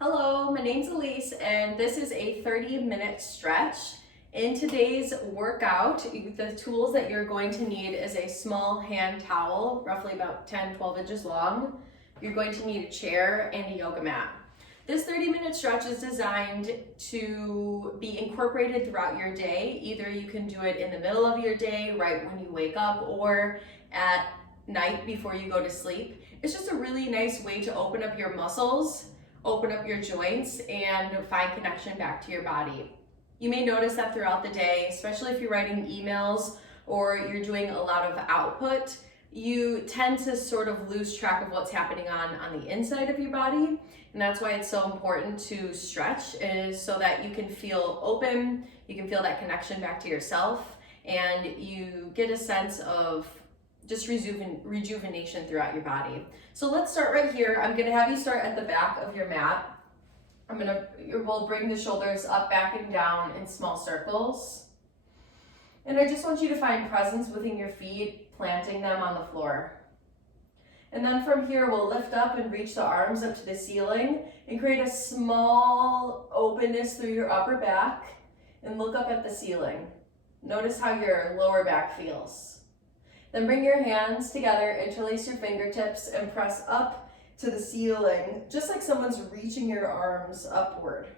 Hello, my name's Elise, and this is a 30-minute stretch. In today's workout, the tools that you're going to need is a small hand towel, roughly about 10-12 inches long. You're going to need a chair and a yoga mat. This 30-minute stretch is designed to be incorporated throughout your day. Either you can do it in the middle of your day, right when you wake up, or at night before you go to sleep. It's just a really nice way to open up your muscles, open up your joints, and find connection back to your body. You may notice that throughout the day, especially if you're writing emails or you're doing a lot of output, you tend to sort of lose track of what's happening on the inside of your body. And that's why it's so important to stretch, is so that you can feel open, you can feel that connection back to yourself, and you get a sense of just rejuvenation throughout your body. So let's start right here. I'm gonna have you start at the back of your mat. We'll bring the shoulders up, back, and down in small circles. And I just want you to find presence within your feet, planting them on the floor. And then from here, we'll lift up and reach the arms up to the ceiling and create a small openness through your upper back and look up at the ceiling. Notice how your lower back feels. Then bring your hands together, interlace your fingertips, and press up to the ceiling, just like someone's reaching your arms upward.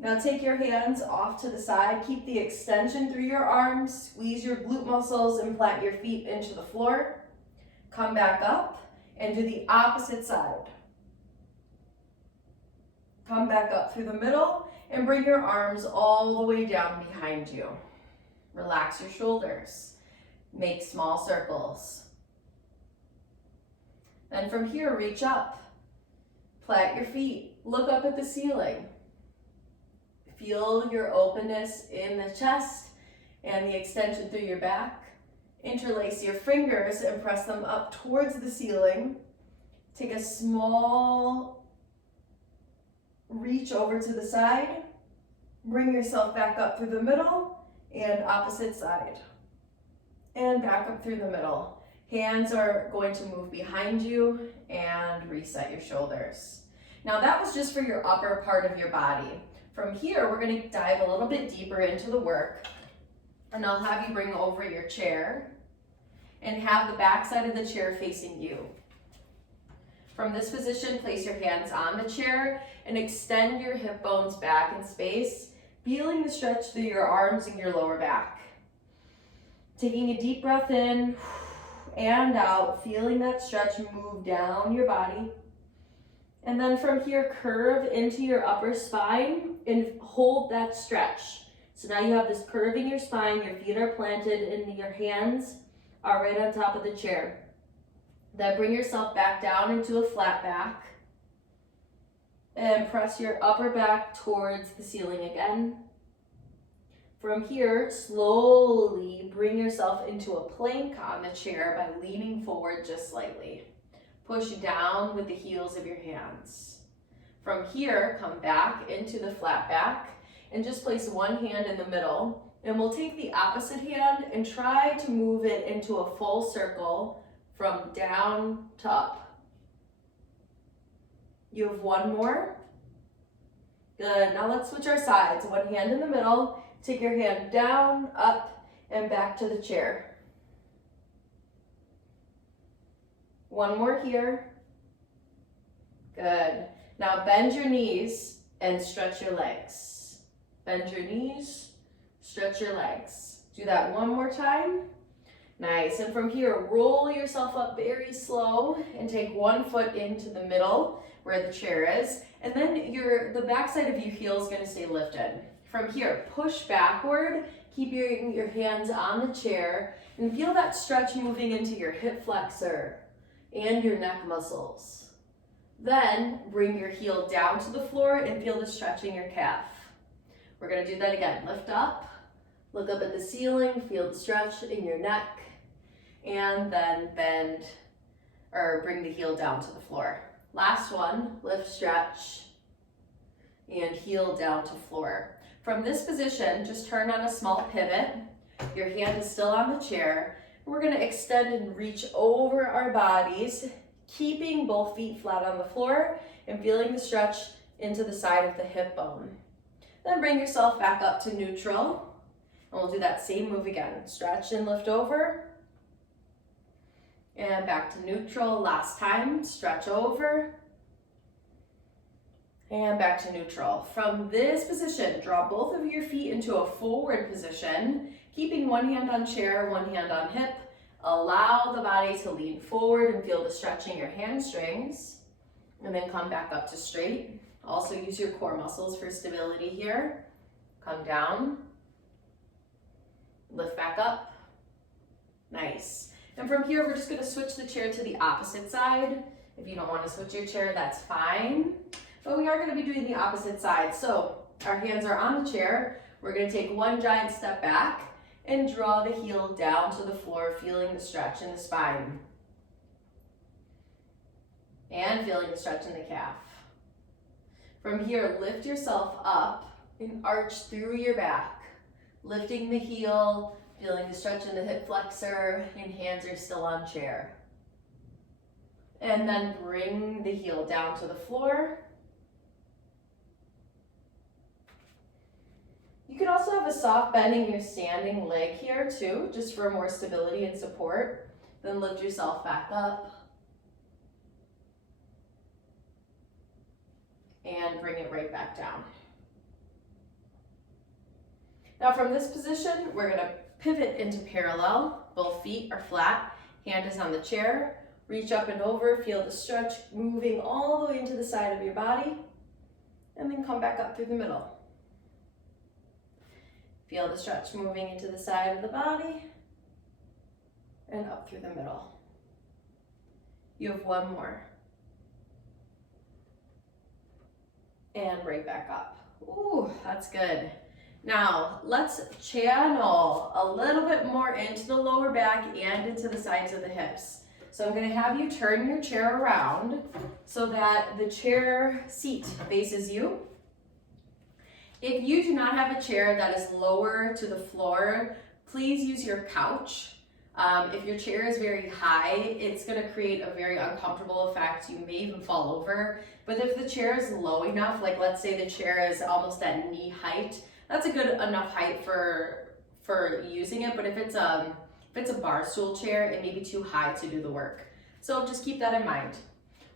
Now take your hands off to the side, keep the extension through your arms, squeeze your glute muscles, and plant your feet into the floor. Come back up and do the opposite side. Come back up through the middle and bring your arms all the way down behind you. Relax your shoulders. Make small circles. Then from here, reach up. Plant your feet. Look up at the ceiling. Feel your openness in the chest and the extension through your back. Interlace your fingers and press them up towards the ceiling. Take a small reach over to the side. Bring yourself back up through the middle and opposite side. And back up through the middle. Hands are going to move behind you and reset your shoulders. Now that was just for your upper part of your body. From here, we're going to dive a little bit deeper into the work, and I'll have you bring over your chair and have the back side of the chair facing you. From this position, place your hands on the chair and extend your hip bones back in space, feeling the stretch through your arms and your lower back. Taking a deep breath in and out, feeling that stretch move down your body. And then from here, curve into your upper spine and hold that stretch. So now you have this curve in your spine, your feet are planted, and your hands are right on top of the chair. Then bring yourself back down into a flat back and press your upper back towards the ceiling again. From here, slowly bring yourself into a plank on the chair by leaning forward just slightly. Push down with the heels of your hands. From here, come back into the flat back and just place one hand in the middle, and we'll take the opposite hand and try to move it into a full circle from down to up. You have one more. Good. Now let's switch our sides. One hand in the middle. Take your hand down, up, and back to the chair. One more here. Good. Now bend your knees and stretch your legs. Bend your knees, stretch your legs. Do that one more time. Nice. And from here, roll yourself up very slow and take one foot into the middle where the chair is. And then the backside of your heel is going to stay lifted. From here, push backward, keep your hands on the chair, and feel that stretch moving into your hip flexor and your neck muscles. Then bring your heel down to the floor and feel the stretch in your calf. We're going to do that again. Lift up, look up at the ceiling, feel the stretch in your neck, and then bring the heel down to the floor. Last one, lift, stretch, and heel down to floor. From this position, just turn on a small pivot. Your hand is still on the chair. We're going to extend and reach over our bodies, keeping both feet flat on the floor and feeling the stretch into the side of the hip bone. Then bring yourself back up to neutral, and we'll do that same move again. Stretch and lift over, and back to neutral. Last time, stretch over, and back to neutral. From this position, draw both of your feet into a forward position, keeping one hand on chair, one hand on hip. Allow the body to lean forward and feel the stretch in your hamstrings, and then come back up to straight. Also use your core muscles for stability here. Come down, lift back up. Nice. And from here, we're just gonna switch the chair to the opposite side. If you don't wanna switch your chair, that's fine. But we are gonna be doing the opposite side. So our hands are on the chair. We're gonna take one giant step back and draw the heel down to the floor, feeling the stretch in the spine. And feeling the stretch in the calf. From here, lift yourself up and arch through your back, lifting the heel, feeling the stretch in the hip flexor, and hands are still on chair. And then bring the heel down to the floor. You can also have a soft bend in your standing leg here too, just for more stability and support. Then lift yourself back up. And bring it right back down. Now from this position, we're gonna pivot into parallel. Both feet are flat, hand is on the chair. Reach up and over, feel the stretch moving all the way into the side of your body. And then come back up through the middle. Feel the stretch moving into the side of the body and up through the middle. You have one more. And right back up. Ooh, that's good. Now, let's channel a little bit more into the lower back and into the sides of the hips. So I'm gonna have you turn your chair around so that the chair seat faces you. If you do not have a chair that is lower to the floor, please use your couch. If your chair is very high, it's gonna create a very uncomfortable effect. You may even fall over. But if the chair is low enough, like let's say the chair is almost at knee height, that's a good enough height for using it. But if it's a bar stool chair, it may be too high to do the work. So just keep that in mind.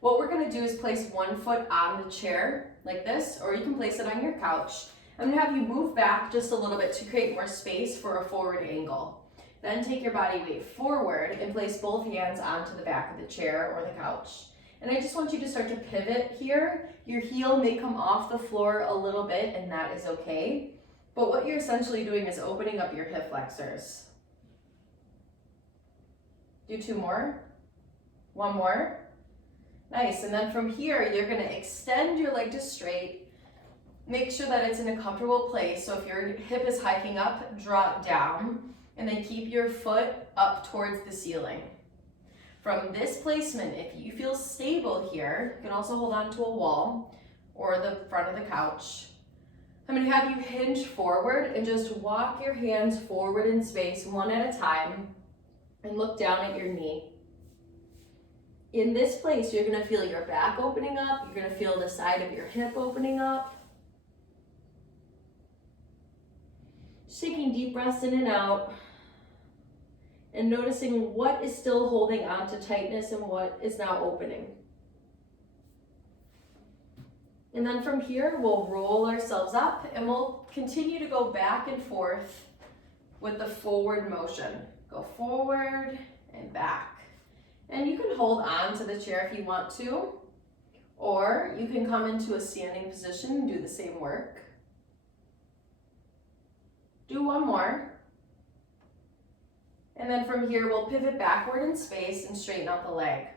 What we're gonna do is place one foot on the chair like this, or you can place it on your couch. I'm gonna have you move back just a little bit to create more space for a forward angle. Then take your body weight forward and place both hands onto the back of the chair or the couch. And I just want you to start to pivot here. Your heel may come off the floor a little bit, and that is okay. But what you're essentially doing is opening up your hip flexors. Do two more. One more. Nice. And then from here, you're going to extend your leg to straight. Make sure that it's in a comfortable place. So if your hip is hiking up, drop down. And then keep your foot up towards the ceiling. From this placement, if you feel stable here, you can also hold on to a wall or the front of the couch. I'm gonna have you hinge forward and just walk your hands forward in space one at a time and look down at your knee. In this place, you're gonna feel your back opening up, you're gonna feel the side of your hip opening up. Just taking deep breaths in and out. And noticing what is still holding on to tightness and what is now opening. And then from here, we'll roll ourselves up and we'll continue to go back and forth with the forward motion. Go forward and back. And you can hold on to the chair if you want to, or you can come into a standing position and do the same work. Do one more. And then from here, we'll pivot backward in space and straighten out the leg.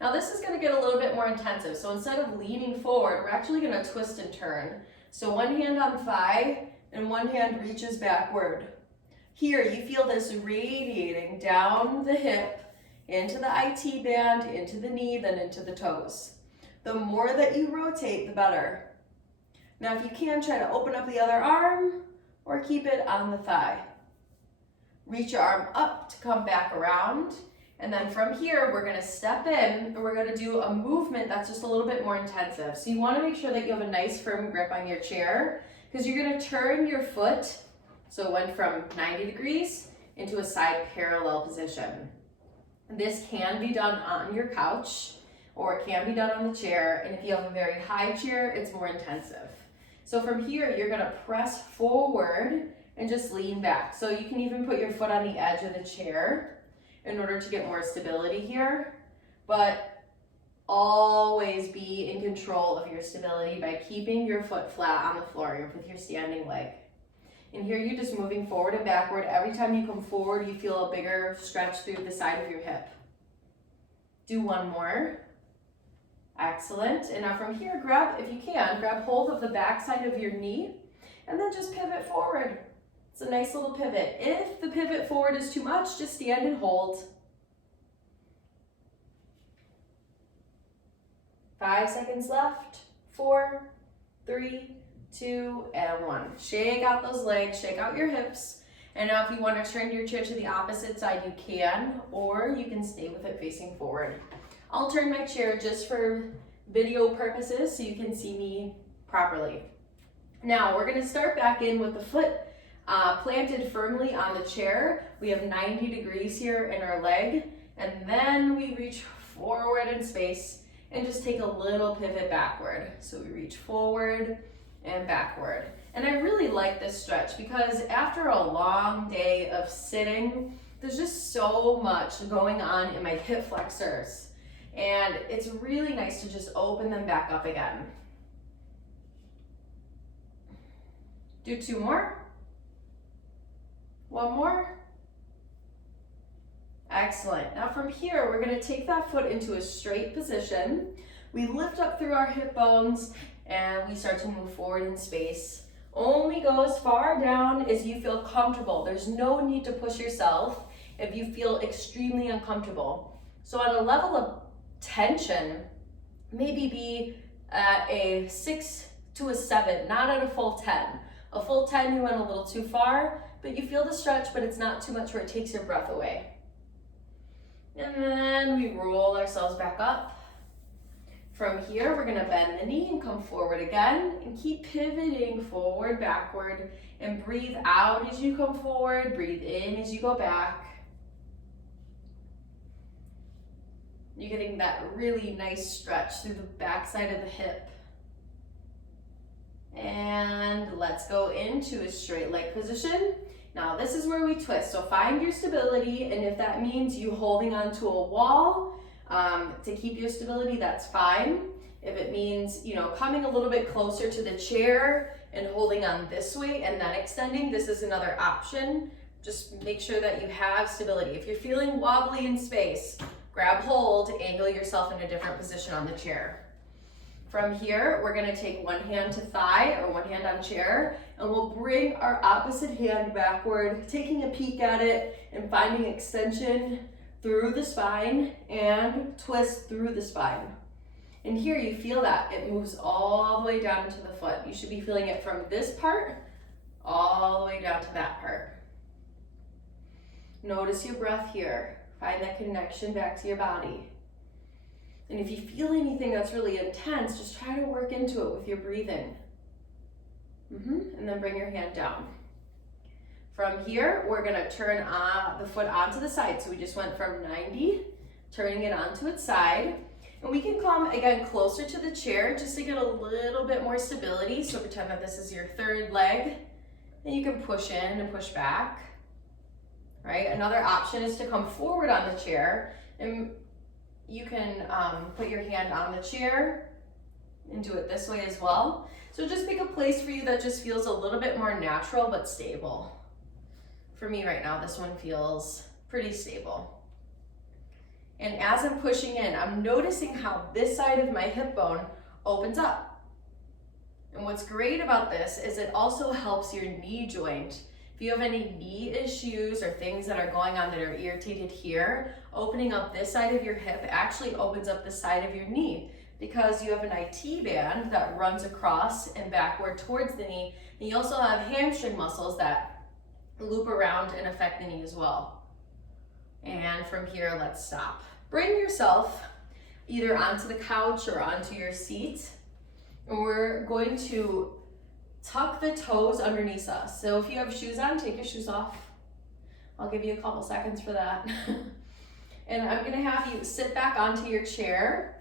Now this is gonna get a little bit more intensive. So instead of leaning forward, we're actually gonna twist and turn. So one hand on thigh and one hand reaches backward. Here, you feel this radiating down the hip, into the IT band, into the knee, then into the toes. The more that you rotate, the better. Now if you can, try to open up the other arm or keep it on the thigh. Reach your arm up to come back around, And then from here, we're gonna step in and we're gonna do a movement that's just a little bit more intensive. So you wanna make sure that you have a nice firm grip on your chair because you're gonna turn your foot, so it went from 90 degrees into a side parallel position. This can be done on your couch or it can be done on the chair. And if you have a very high chair, it's more intensive. So from here, you're gonna press forward and just lean back. So you can even put your foot on the edge of the chair in order to get more stability here, but always be in control of your stability by keeping your foot flat on the floor with your standing leg. And here you're just moving forward and backward. Every time you come forward, you feel a bigger stretch through the side of your hip. Do one more. Excellent. And now from here, if you can, grab hold of the back side of your knee and then just pivot forward. It's a nice little pivot. If the pivot forward is too much, just stand and hold. 5 seconds left. 4, 3, 2, and 1. Shake out those legs, shake out your hips. And now if you want to turn your chair to the opposite side, you can, or you can stay with it facing forward. I'll turn my chair just for video purposes so you can see me properly. Now we're going to start back in with the foot planted firmly on the chair. We have 90 degrees here in our leg, and then we reach forward in space and just take a little pivot backward. So we reach forward and backward. And I really like this stretch because after a long day of sitting, there's just so much going on in my hip flexors. And it's really nice to just open them back up again. Do 2 more. 1 more. Excellent. Now from here, we're going to take that foot into a straight position. We lift up through our hip bones and we start to move forward in space. Only go as far down as you feel comfortable. There's no need to push yourself if you feel extremely uncomfortable. So on a level of tension, maybe be at a 6 to a 7, not at a full 10. A full 10, you went a little too far, but you feel the stretch, but it's not too much where it takes your breath away. And then we roll ourselves back up. From here, we're gonna bend the knee and come forward again and keep pivoting forward, backward, and breathe out as you come forward, breathe in as you go back. You're getting that really nice stretch through the back side of the hip. And let's go into a straight leg position. Now this is where we twist, so find your stability, and if that means you holding onto a wall to keep your stability, that's fine. If it means, coming a little bit closer to the chair and holding on this way and then extending, this is another option. Just make sure that you have stability. If you're feeling wobbly in space, grab hold, angle yourself in a different position on the chair. From here, we're gonna take one hand to thigh or one hand on chair, and we'll bring our opposite hand backward, taking a peek at it and finding extension through the spine and twist through the spine. And here you feel that it moves all the way down into the foot. You should be feeling it from this part all the way down to that part. Notice your breath here. Find that connection back to your body. And if you feel anything that's really intense, just try to work into it with your breathing. And then bring your hand down. From here, we're gonna turn the foot onto the side. So we just went from 90, turning it onto its side. And we can come, again, closer to the chair just to get a little bit more stability. So pretend that this is your third leg. Then you can push in and push back, right? Another option is to come forward on the chair, and you can put your hand on the chair and do it this way as well. So just pick a place for you that just feels a little bit more natural but stable. For me right now, this one feels pretty stable. And as I'm pushing in, I'm noticing how this side of my hip bone opens up. And what's great about this is it also helps your knee joint. If you have any knee issues or things that are going on that are irritated here, opening up this side of your hip actually opens up the side of your knee because you have an IT band that runs across and backward towards the knee. And you also have hamstring muscles that loop around and affect the knee as well. And from here, let's stop. Bring yourself either onto the couch or onto your seat. And we're going to tuck the toes underneath us. So if you have shoes on, take your shoes off. I'll give you a couple seconds for that. And I'm gonna have you sit back onto your chair.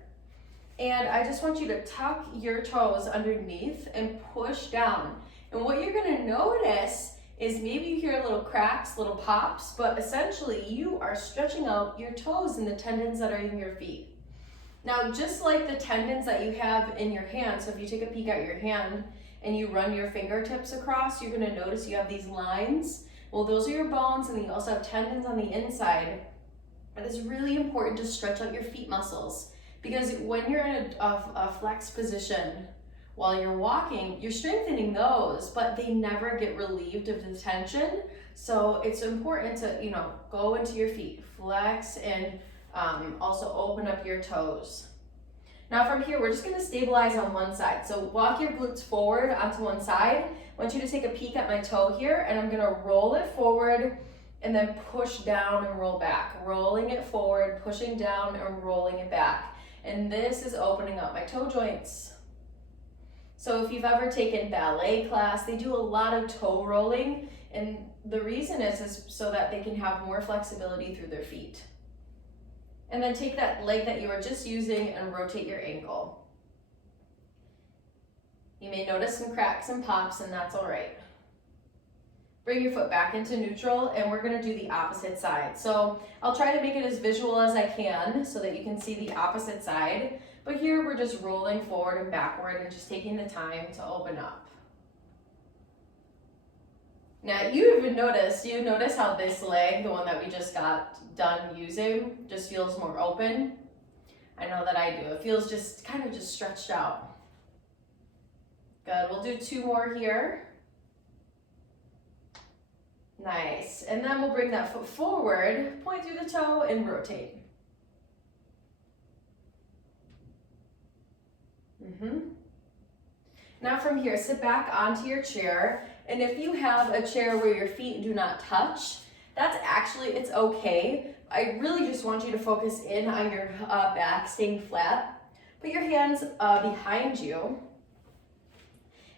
And I just want you to tuck your toes underneath and push down. And what you're gonna notice is maybe you hear little cracks, little pops, but essentially you are stretching out your toes and the tendons that are in your feet. Now, just like the tendons that you have in your hand, so if you take a peek at your hand and you run your fingertips across, you're gonna notice you have these lines. Well, those are your bones, and then you also have tendons on the inside. It is really important to stretch out your feet muscles, because when you're in a flex position while you're walking, you're strengthening those, but they never get relieved of the tension. So it's important to, go into your feet, flex, and also open up your toes. Now from here, we're just gonna stabilize on one side. So walk your glutes forward onto one side. I want you to take a peek at my toe here, and I'm gonna roll it forward and then push down and roll back. Rolling it forward, pushing down and rolling it back. And this is opening up my toe joints. So if you've ever taken ballet class, they do a lot of toe rolling, and the reason is so that they can have more flexibility through their feet. And then take that leg that you were just using and rotate your ankle. You may notice some cracks and pops, and that's all right. Bring your foot back into neutral, and we're gonna do the opposite side. So I'll try to make it as visual as I can so that you can see the opposite side. But here we're just rolling forward and backward and just taking the time to open up. Now you notice how this leg, the one that we just got done using, just feels more open? I know that I do. It feels just kind of just stretched out. Good, we'll do 2 more here. Nice, and then we'll bring that foot forward, point through the toe, and rotate. Now from here, sit back onto your chair, and if you have a chair where your feet do not touch, it's okay. I really just want you to focus in on your back staying flat. Put your hands behind you,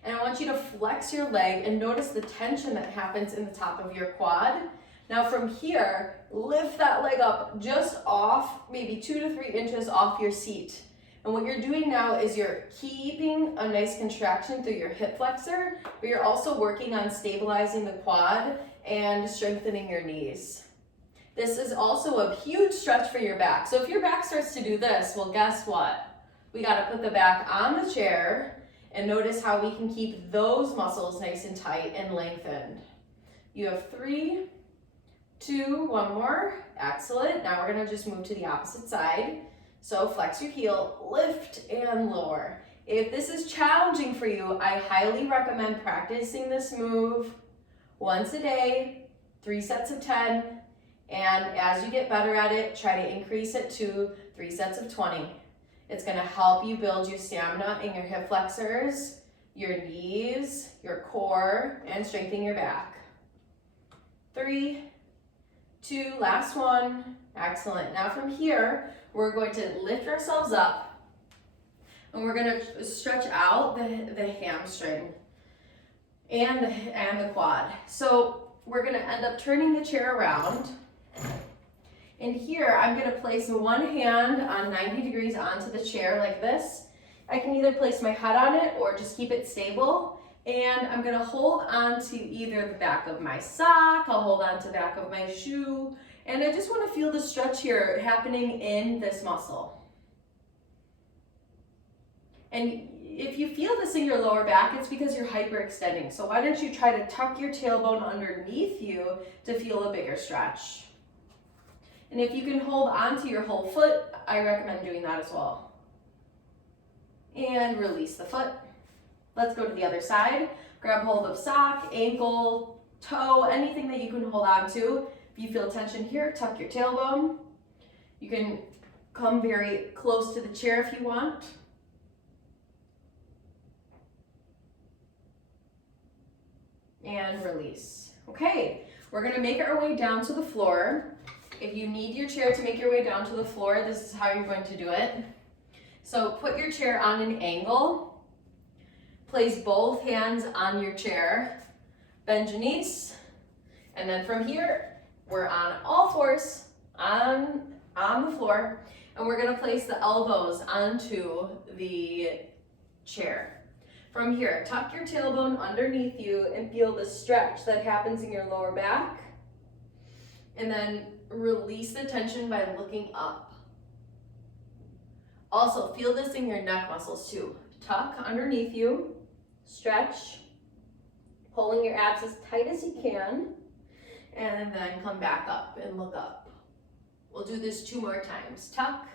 and I want you to flex your leg and notice the tension that happens in the top of your quad. Now from here, lift that leg up just off, maybe 2 to 3 inches off your seat. And what you're doing now is you're keeping a nice contraction through your hip flexor, but you're also working on stabilizing the quad and strengthening your knees. This is also a huge stretch for your back. So if your back starts to do this, well, guess what? We gotta put the back on the chair and notice how we can keep those muscles nice and tight and lengthened. You have 3, 2, 1 more. Excellent. Now we're gonna just move to the opposite side. So flex your heel, lift and lower. If this is challenging for you, I highly recommend practicing this move once a day, 3 sets of 10, and as you get better at it, try to increase it to 3 sets of 20. It's gonna help you build your stamina in your hip flexors, your knees, your core, and strengthen your back. 3, 2, last one. Excellent. Now from here, we're going to lift ourselves up, and we're gonna stretch out the hamstring and the quad. So we're gonna end up turning the chair around. And here, I'm gonna place one hand on 90 degrees onto the chair like this. I can either place my head on it or just keep it stable. And I'm gonna hold on to either the back of my sock, I'll hold on to the back of my shoe, and I just wanna feel the stretch here happening in this muscle. And if you feel this in your lower back, it's because you're hyperextending. So why don't you try to tuck your tailbone underneath you to feel a bigger stretch. And if you can hold onto your whole foot, I recommend doing that as well. And release the foot. Let's go to the other side. Grab hold of sock, ankle, toe, anything that you can hold on to. If you feel tension here, tuck your tailbone. You can come very close to the chair if you want. And release. Okay, we're gonna make our way down to the floor. If you need your chair to make your way down to the floor, this is how you're going to do it. So put your chair on an angle, place both hands on your chair, bend your knees, and then from here, we're on all fours on the floor, and we're gonna place the elbows onto the chair. From here, tuck your tailbone underneath you and feel the stretch that happens in your lower back, and then release the tension by looking up. Also, feel this in your neck muscles too. Tuck underneath you, stretch, pulling your abs as tight as you can, and then come back up and look up. We'll do this 2 more times. Tuck,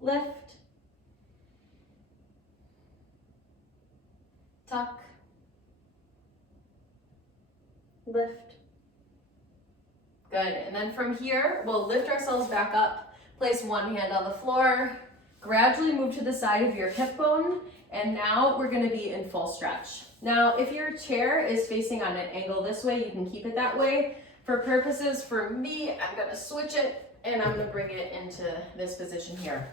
lift, tuck, lift. Good, and then from here, we'll lift ourselves back up, place one hand on the floor, gradually move to the side of your hip bone, and now we're gonna be in full stretch. Now, if your chair is facing on an angle this way, you can keep it that way. For purposes, for me, I'm gonna switch it, and I'm gonna bring it into this position here.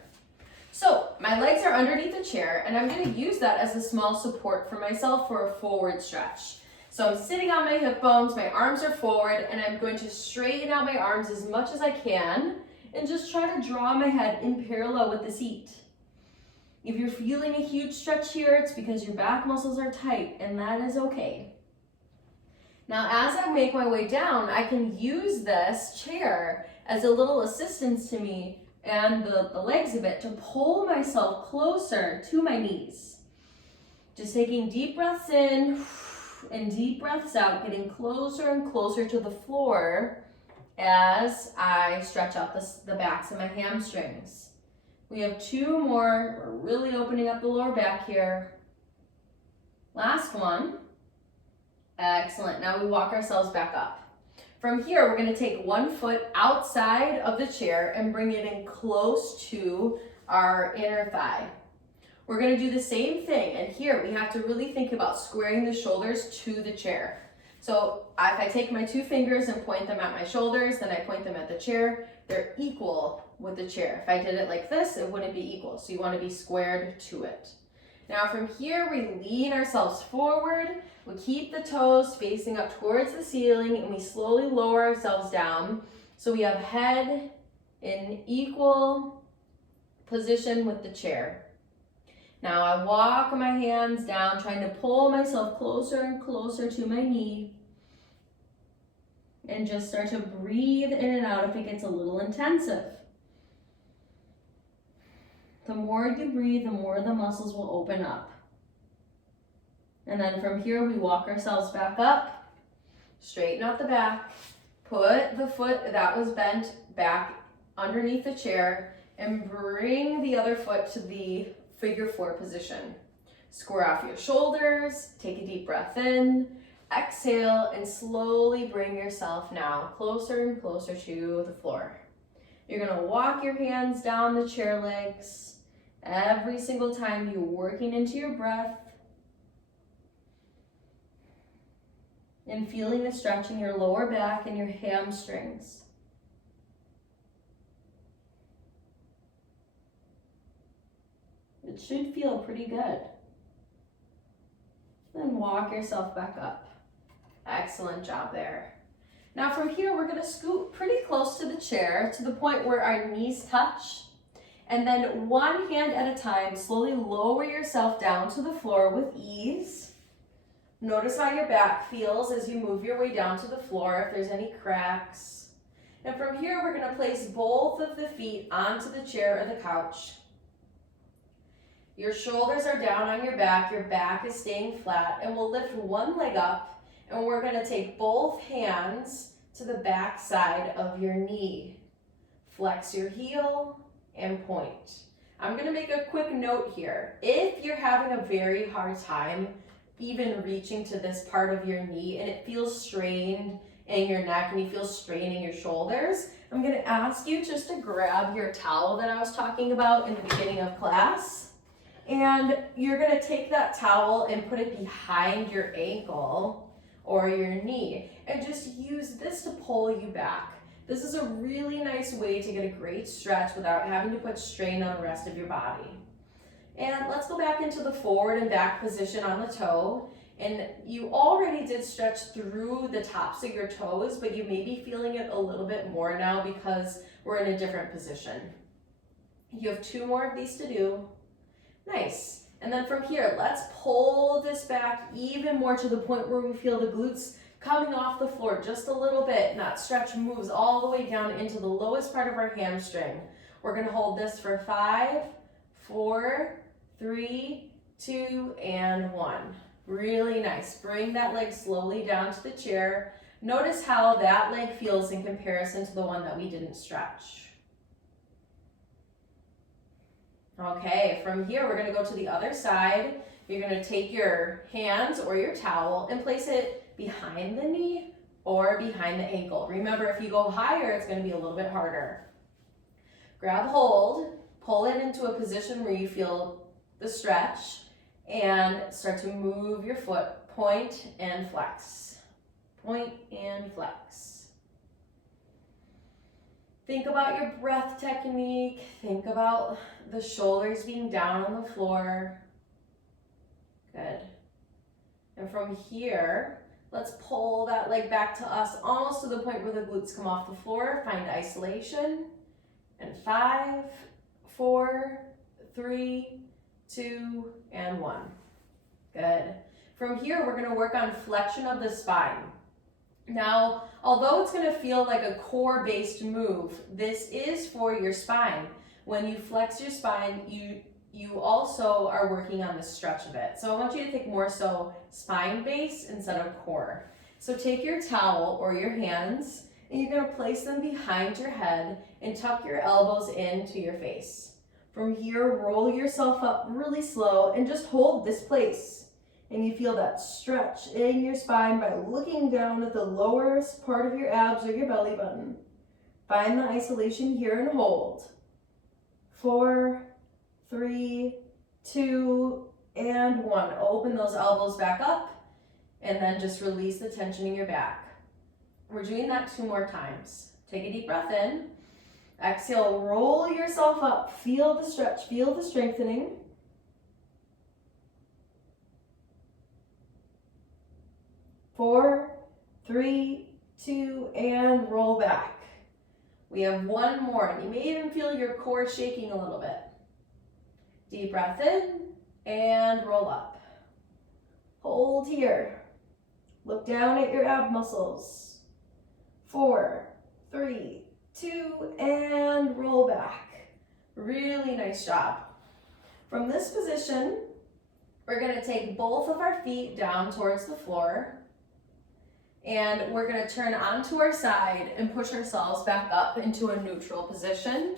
So, my legs are underneath the chair, and I'm gonna use that as a small support for myself for a forward stretch. So I'm sitting on my hip bones, my arms are forward, and I'm going to straighten out my arms as much as I can, and just try to draw my head in parallel with the seat. If you're feeling a huge stretch here, it's because your back muscles are tight, and that is okay. Now, as I make my way down, I can use this chair as a little assistance to me and the legs of it to pull myself closer to my knees. Just taking deep breaths in and deep breaths out, getting closer and closer to the floor as I stretch out the backs of my hamstrings. We have 2 more. We're really opening up the lower back here. Last one. Excellent. Now we walk ourselves back up. From here, we're going to take one foot outside of the chair and bring it in close to our inner thigh. We're going to do the same thing, and here we have to really think about squaring the shoulders to the chair. So if I take my 2 fingers and point them at my shoulders, then I point them at the chair, they're equal with the chair. If I did it like this, it wouldn't be equal, so you want to be squared to it. Now from here, we lean ourselves forward, we keep the toes facing up towards the ceiling, and we slowly lower ourselves down so we have head in equal position with the chair. Now I walk my hands down, trying to pull myself closer and closer to my knee, and just start to breathe in and out if it gets a little intensive. The more you breathe, the more the muscles will open up. And then from here, we walk ourselves back up, straighten out the back, put the foot that was bent back underneath the chair, and bring the other foot to the figure 4 position. Square off your shoulders, take a deep breath in, exhale, and slowly bring yourself now closer and closer to the floor. You're gonna walk your hands down the chair legs every single time you're working into your breath and feeling the stretch in your lower back and your hamstrings. It should feel pretty good. Then walk yourself back up. Excellent job there. Now from here, we're gonna scoot pretty close to the chair to the point where our knees touch. And then one hand at a time, slowly lower yourself down to the floor with ease. Notice how your back feels as you move your way down to the floor, if there's any cracks. And from here, we're gonna place both of the feet onto the chair or the couch. Your shoulders are down on your back is staying flat, and we'll lift one leg up, and we're gonna take both hands to the back side of your knee. Flex your heel and point. I'm gonna make a quick note here. If you're having a very hard time even reaching to this part of your knee and it feels strained in your neck and you feel strain in your shoulders, I'm gonna ask you just to grab your towel that I was talking about in the beginning of class. And you're gonna take that towel and put it behind your ankle or your knee, and just use this to pull you back. This is a really nice way to get a great stretch without having to put strain on the rest of your body. And let's go back into the forward and back position on the toe. And you already did stretch through the tops of your toes, but you may be feeling it a little bit more now because we're in a different position. You have 2 more of these to do. Nice. And then from here, let's pull this back even more to the point where we feel the glutes coming off the floor just a little bit. And that stretch moves all the way down into the lowest part of our hamstring. We're going to hold this for 5, 4, 3, 2, and 1. Really nice. Bring that leg slowly down to the chair. Notice how that leg feels in comparison to the one that we didn't stretch. Okay, from here we're going to go to the other side. You're going to take your hands or your towel and place it behind the knee or behind the ankle. Remember, if you go higher, it's going to be a little bit harder. Grab hold, pull it into a position where you feel the stretch, and start to move your foot, point and flex. Point and flex. Think about your breath technique. Think about the shoulders being down on the floor. Good. And from here, let's pull that leg back to us, almost to the point where the glutes come off the floor. Find isolation. And 5, 4, 3, 2, and 1. Good. From here, we're going to work on flexion of the spine. Now, although it's going to feel like a core-based move, this is for your spine. When you flex your spine, you also are working on the stretch of it. So I want you to think more so spine-based instead of core. So take your towel or your hands, and you're going to place them behind your head and tuck your elbows into your face. From here, roll yourself up really slow and just hold this place. And you feel that stretch in your spine by looking down at the lowest part of your abs or your belly button. Find the isolation here and hold. 4, 3, 2, and 1. Open those elbows back up and then just release the tension in your back. We're doing that 2 more times. Take a deep breath in. Exhale, roll yourself up. Feel the stretch, feel the strengthening. 4, 3, 2, and roll back. We have 1 more, and you may even feel your core shaking a little bit. Deep breath in, and roll up. Hold here. Look down at your ab muscles. 4, 3, 2, and roll back. Really nice job. From this position, we're going to take both of our feet down towards the floor. And we're going to turn onto our side and push ourselves back up into a neutral position.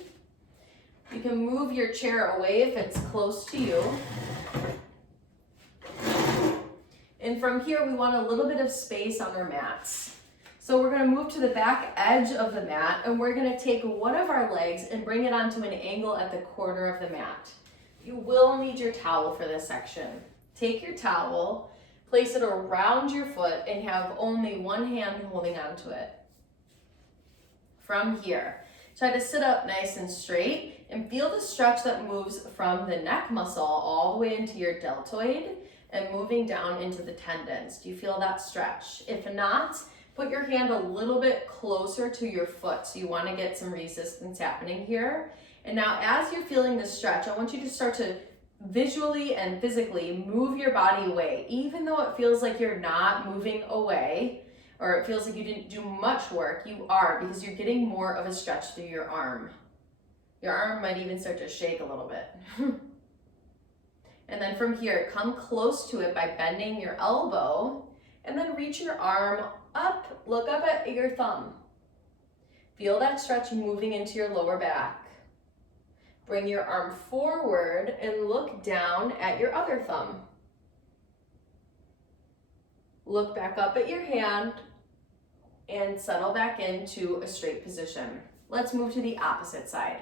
You can move your chair away if it's close to you. And from here, we want a little bit of space on our mats. So we're going to move to the back edge of the mat, and we're going to take one of our legs and bring it onto an angle at the corner of the mat. You will need your towel for this section. Take your towel, place it around your foot, and have only one hand holding onto it. From here, try to sit up nice and straight and feel the stretch that moves from the neck muscle all the way into your deltoid and moving down into the tendons. Do you feel that stretch? If not, put your hand a little bit closer to your foot. So you want to get some resistance happening here. And now as you're feeling this stretch, I want you to start to visually and physically move your body away. Even though it feels like you're not moving away, or it feels like you didn't do much work, you are, because you're getting more of a stretch through your arm. Your arm might even start to shake a little bit. And then from here, come close to it by bending your elbow, and then reach your arm up, look up at your thumb. Feel that stretch moving into your lower back. Bring your arm forward and look down at your other thumb. Look back up at your hand and settle back into a straight position. Let's move to the opposite side.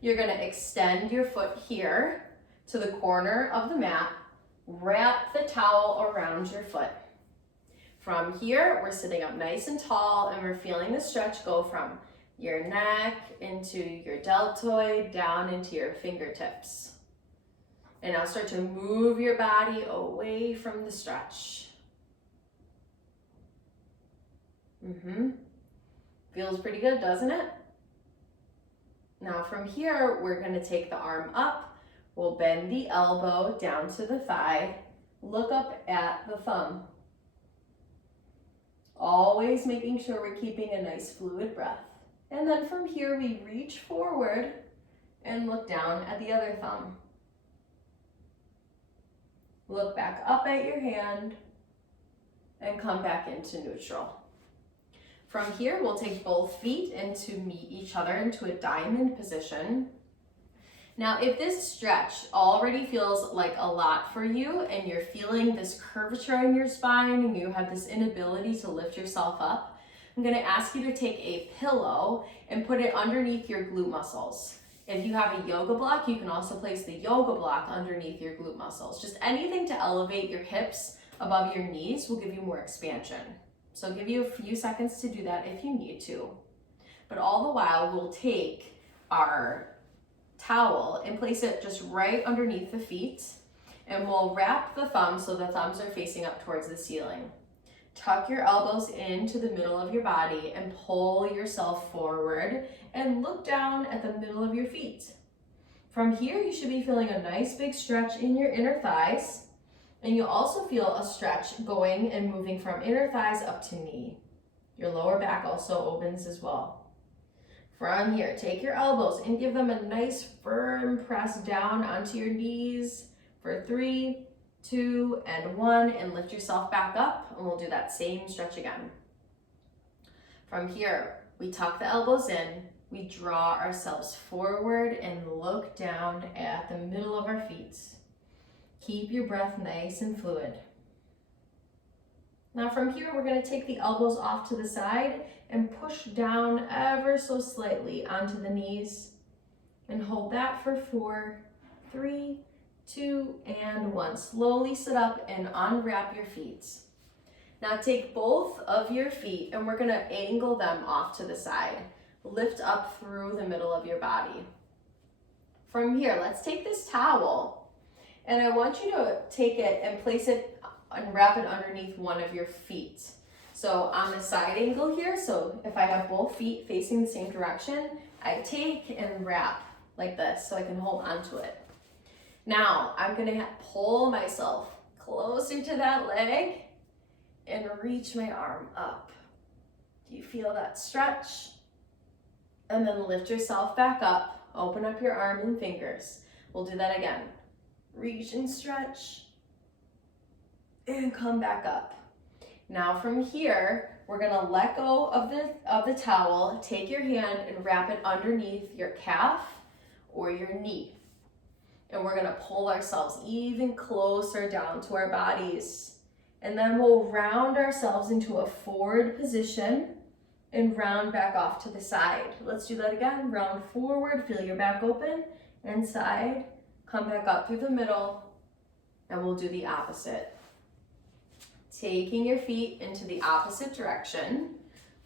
You're going to extend your foot here to the corner of the mat. Wrap the towel around your foot. From here, we're sitting up nice and tall and we're feeling the stretch go from your neck into your deltoid, down into your fingertips. And now start to move your body away from the stretch. Feels pretty good, doesn't it? Now from here, we're gonna take the arm up. We'll bend the elbow down to the thigh. Look up at the thumb. Always making sure we're keeping a nice fluid breath. And then from here, we reach forward and look down at the other thumb. Look back up at your hand and come back into neutral. From here, we'll take both feet and to meet each other into a diamond position. Now, if this stretch already feels like a lot for you and you're feeling this curvature in your spine and you have this inability to lift yourself up, I'm gonna ask you to take a pillow and put it underneath your glute muscles. If you have a yoga block, you can also place the yoga block underneath your glute muscles. Just anything to elevate your hips above your knees will give you more expansion. So I'll give you a few seconds to do that if you need to. But all the while, we'll take our towel and place it just right underneath the feet, and we'll wrap the thumbs so the thumbs are facing up towards the ceiling. Tuck your elbows into the middle of your body and pull yourself forward and look down at the middle of your feet. From here, you should be feeling a nice big stretch in your inner thighs, and you'll also feel a stretch going and moving from inner thighs up to knee. Your lower back also opens as well. From here, take your elbows and give them a nice firm press down onto your knees for 3, 2, and 1, and lift yourself back up, and we'll do that same stretch again. From here, we tuck the elbows in, we draw ourselves forward and look down at the middle of our feet. Keep your breath nice and fluid. Now from here, we're going to take the elbows off to the side and push down ever so slightly onto the knees, and hold that for 4, 3, 2, and 1. Slowly sit up and unwrap your feet. Now take both of your feet and we're going to angle them off to the side. Lift up through the middle of your body. From here, let's take this towel and I want you to take it and place it and wrap it underneath one of your feet. So on the side angle here, so if I have both feet facing the same direction, I take and wrap like this so I can hold onto it. Now I'm gonna pull myself closer to that leg and reach my arm up. Do you feel that stretch? And then lift yourself back up, open up your arm and fingers. We'll do that again. Reach and stretch, and come back up. Now from here, we're gonna let go of the towel, take your hand and wrap it underneath your calf or your knee. And we're gonna pull ourselves even closer down to our bodies. And then we'll round ourselves into a forward position and round back off to the side. Let's do that again. Round forward, feel your back open, and side. Come back up through the middle, and we'll do the opposite. Taking your feet into the opposite direction.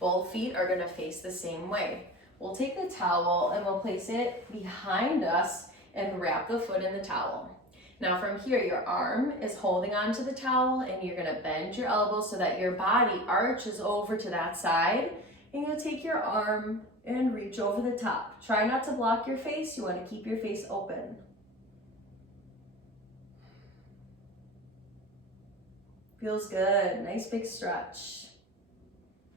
Both feet are gonna face the same way. We'll take the towel and we'll place it behind us and wrap the foot in the towel. Now from here, your arm is holding onto the towel and you're gonna bend your elbows so that your body arches over to that side, and you'll take your arm and reach over the top. Try not to block your face. You wanna keep your face open. Feels good, nice big stretch.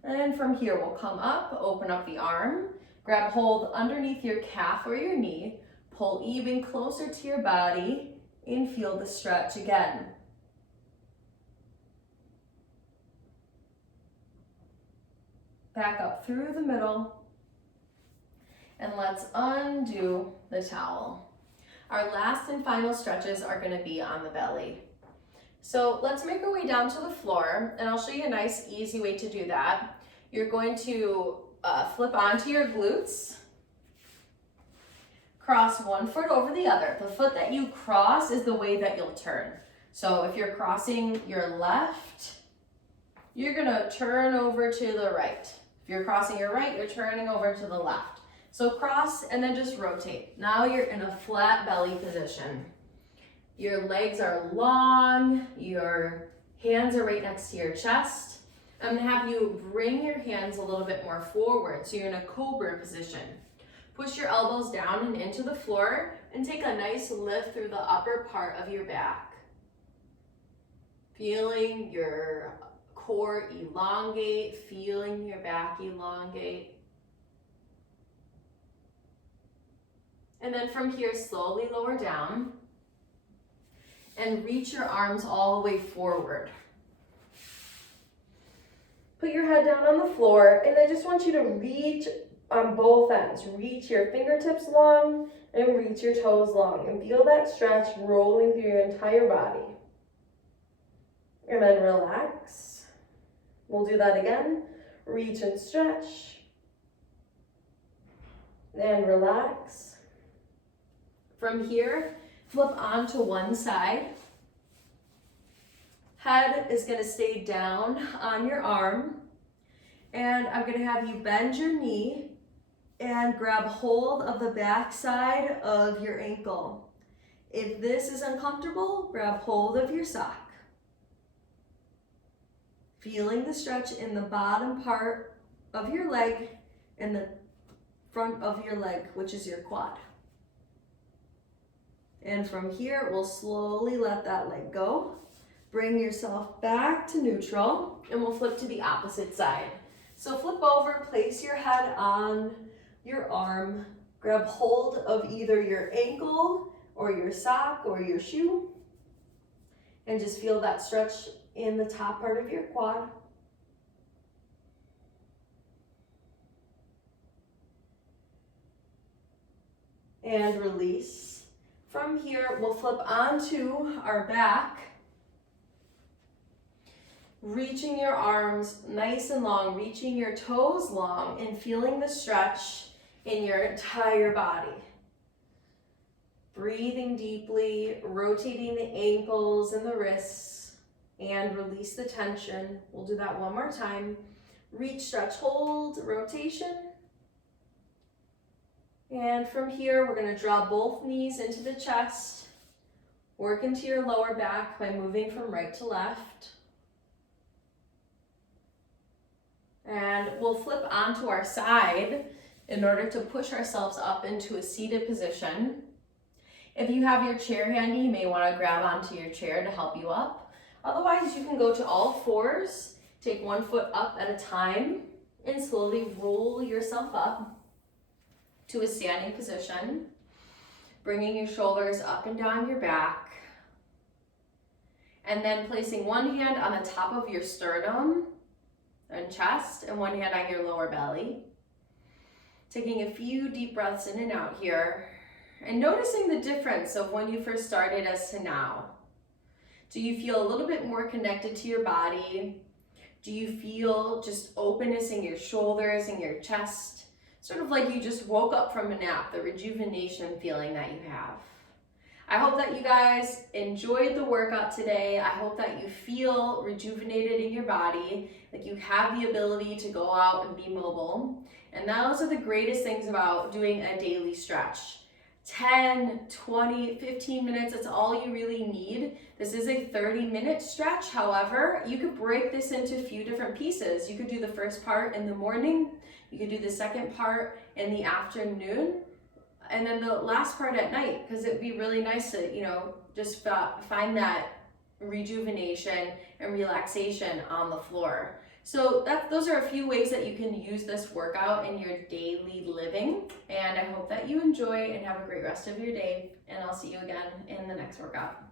And from here, we'll come up, open up the arm, grab hold underneath your calf or your knee, pull even closer to your body, and feel the stretch again. Back up through the middle, and let's undo the towel. Our last and final stretches are gonna be on the belly. So let's make our way down to the floor, and I'll show you a nice, easy way to do that. You're going to flip onto your glutes, cross one foot over the other. The foot that you cross is the way that you'll turn. So if you're crossing your left you're gonna turn over to the right. If you're crossing your right, you're turning over to the left. So cross and then just rotate. Now you're in a flat belly position. Your legs are long, your hands are right next to your chest. I'm gonna have you bring your hands a little bit more forward, so you're in a cobra position. Push your elbows down and into the floor and take a nice lift through the upper part of your back. Feeling your core elongate, feeling your back elongate. And then from here, slowly lower down and reach your arms all the way forward. Put your head down on the floor, and I just want you to reach on both ends. Reach your fingertips long and reach your toes long, and feel that stretch rolling through your entire body. And then relax. We'll do that again. Reach and stretch. And relax. From here, flip onto one side. Head is going to stay down on your arm. And I'm going to have you bend your knee and grab hold of the back side of your ankle. If this is uncomfortable, grab hold of your sock. Feeling the stretch in the bottom part of your leg and the front of your leg, which is your quad. And from here, we'll slowly let that leg go. Bring yourself back to neutral, and we'll flip to the opposite side. So flip over, place your head on your arm, grab hold of either your ankle or your sock or your shoe, and just feel that stretch in the top part of your quad. And release. From here, we'll flip onto our back, reaching your arms nice and long, reaching your toes long, and feeling the stretch in your entire body. Breathing deeply, rotating the ankles and the wrists, and release the tension. We'll do that one more time. Reach, stretch, hold, rotation. And from here, we're going to draw both knees into the chest. Work into your lower back by moving from right to left. And we'll flip onto our side in order to push ourselves up into a seated position. If you have your chair handy, you may want to grab onto your chair to help you up. Otherwise, you can go to all fours, take one foot up at a time, and slowly roll yourself up to a standing position, bringing your shoulders up and down your back, and then placing one hand on the top of your sternum and chest, and one hand on your lower belly. Taking a few deep breaths in and out here, and noticing the difference of when you first started as to now. Do you feel a little bit more connected to your body? Do you feel just openness in your shoulders and your chest? Sort of like you just woke up from a nap, the rejuvenation feeling that you have. I hope that you guys enjoyed the workout today. I hope that you feel rejuvenated in your body, like you have the ability to go out and be mobile. And those are the greatest things about doing a daily stretch. 10, 20, 15 minutes, that's all you really need. This is a 30-minute stretch. However, you could break this into a few different pieces. You could do the first part in the morning, you could do the second part in the afternoon, and then the last part at night, because it'd be really nice to, just find that rejuvenation and relaxation on the floor. So those are a few ways that you can use this workout in your daily living. And I hope that you enjoy and have a great rest of your day. And I'll see you again in the next workout.